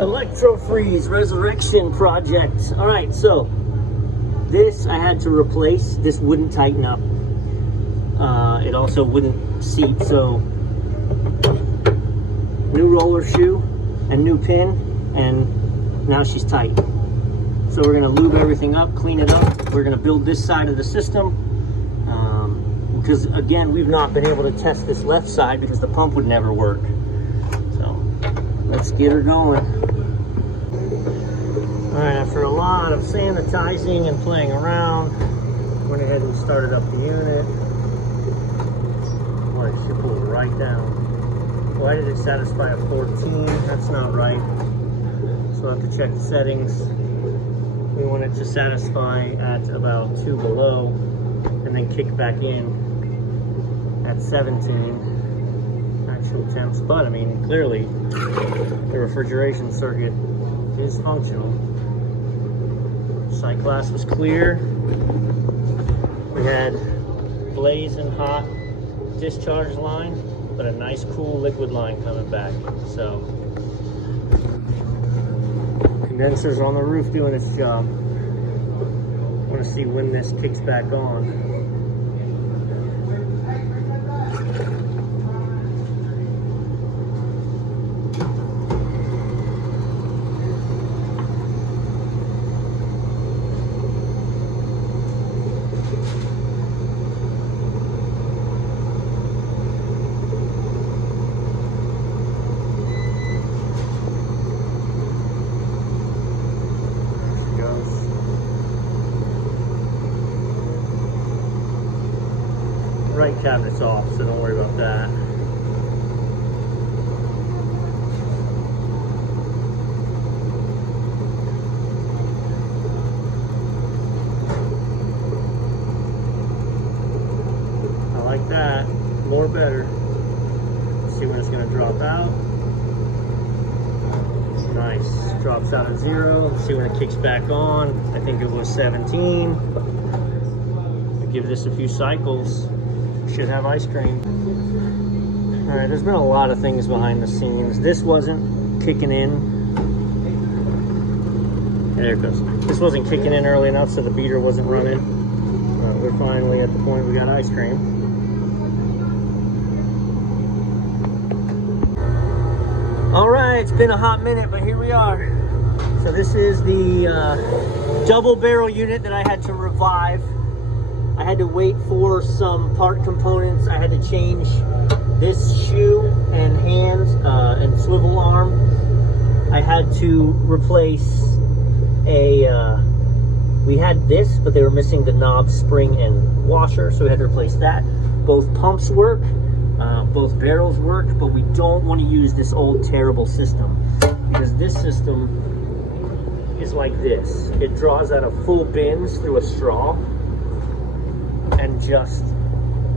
Electro freeze resurrection project. All right, so this I had to replace. This wouldn't tighten up. It also wouldn't seat. So new roller shoe and new pin, and now she's tight. So we're gonna lube everything up, clean it up. We're gonna build this side of the system because again, we've not been able to test this left side because the pump would never work. So let's get her going. All right, after a lot of sanitizing and playing around, went ahead and started up the unit. Boy, she pulled right down. Why did it satisfy a 14? That's not right. So I'll have to check the settings. We want it to satisfy at about 2 below and then kick back in at 17 actual temps. But I mean, clearly the refrigeration circuit is functional. Sight glass was clear. We had blazing hot discharge line, but a nice cool liquid line coming back. So condensers on the roof doing its job. I want to see when this kicks back on. Right cabinet's off, so don't worry about that. I like that. More better. Let's see when it's going to drop out. Nice. Drops out at 0. Let's see when it kicks back on. I think it was 17. I'll give this a few cycles. Should have ice cream. All right, there's been a lot of things behind the scenes. This wasn't kicking in. There it goes. This wasn't kicking in early enough, so the beater wasn't running. We're finally at the point we got ice cream. All right, it's been a hot minute, but here we are. So this is the double barrel unit that I had to revive. I had to wait for some part components. I had to change this shoe and hand and swivel arm. I had to replace we had this, but they were missing the knob, spring, and washer, so we had to replace that. Both pumps work, both barrels work, but we don't want to use this old terrible system because this system is like this. It draws out of full bins through a straw. And just,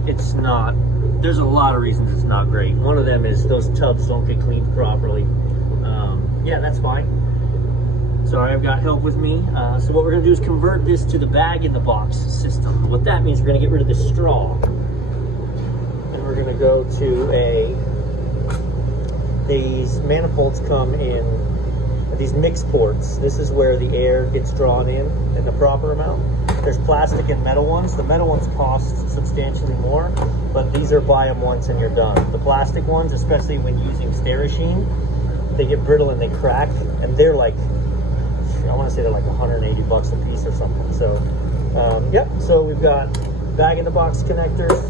it's not, there's a lot of reasons it's not great. One of them is those tubs don't get cleaned properly. Yeah, that's fine. Sorry, I've got help with me. So what we're gonna do is convert this to the bag-in-the-box system. What that means, we're gonna get rid of the straw. And we're gonna go to these manifolds come in, these mix ports. This is where the air gets drawn in the proper amount. There's plastic and metal ones. The metal ones cost substantially more, but these are buy them once and you're done. The plastic ones, especially when using Sterasheen, they get brittle and they crack, and they're like, I want to say they're like 180 bucks a piece or something. So, yep. So we've got bag-in-the-box connectors,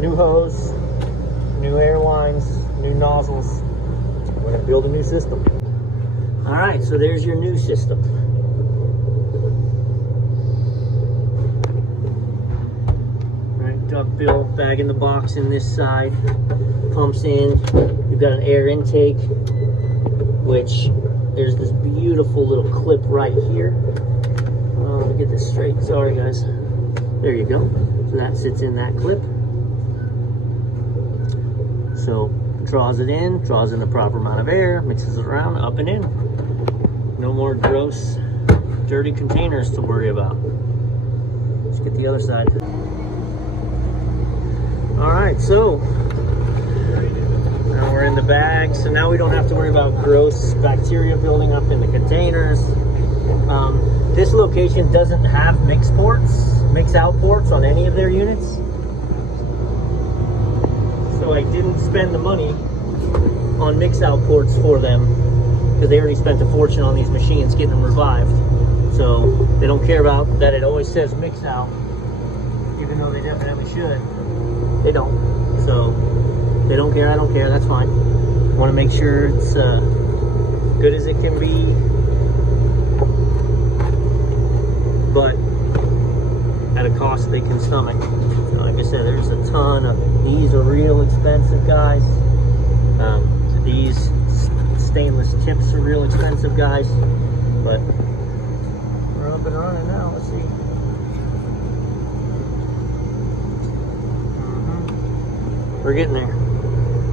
new hose, new air lines, new nozzles. We're gonna build a new system. All right, so there's your new system. Duckbill, bag in the box in this side, pumps in. We've got an air intake, which there's this beautiful little clip right here. Let me get this straight. Sorry, guys. There you go. So that sits in that clip. So draws it in, draws in the proper amount of air, mixes it around, up and in. No more gross, dirty containers to worry about. Let's get the other side. All right, so now we're we're in the bag, so now we don't have to worry about gross bacteria building up in the containers. This location doesn't have mix out ports on any of their units. So I didn't spend the money on mix out ports for them because they already spent a fortune on these machines getting them revived. So they don't care about that it always says mix out, even though they definitely should. They don't. So they don't care, I don't care, that's fine. Want to make sure it's good as it can be, but at a cost they can stomach. So like I said, there's a ton of, these are real expensive, guys. These stainless tips are real expensive, guys, but we're up and running now. Let's see. We're getting there.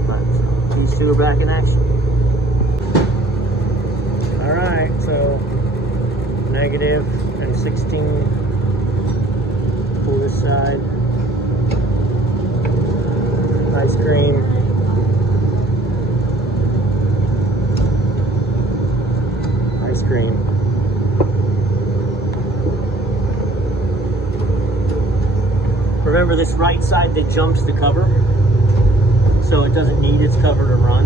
Right, so these two are back in action. All right, so negative and 16 for this side. Ice cream. Ice cream. Remember, this right side that jumps the cover, so it doesn't need its cover to run.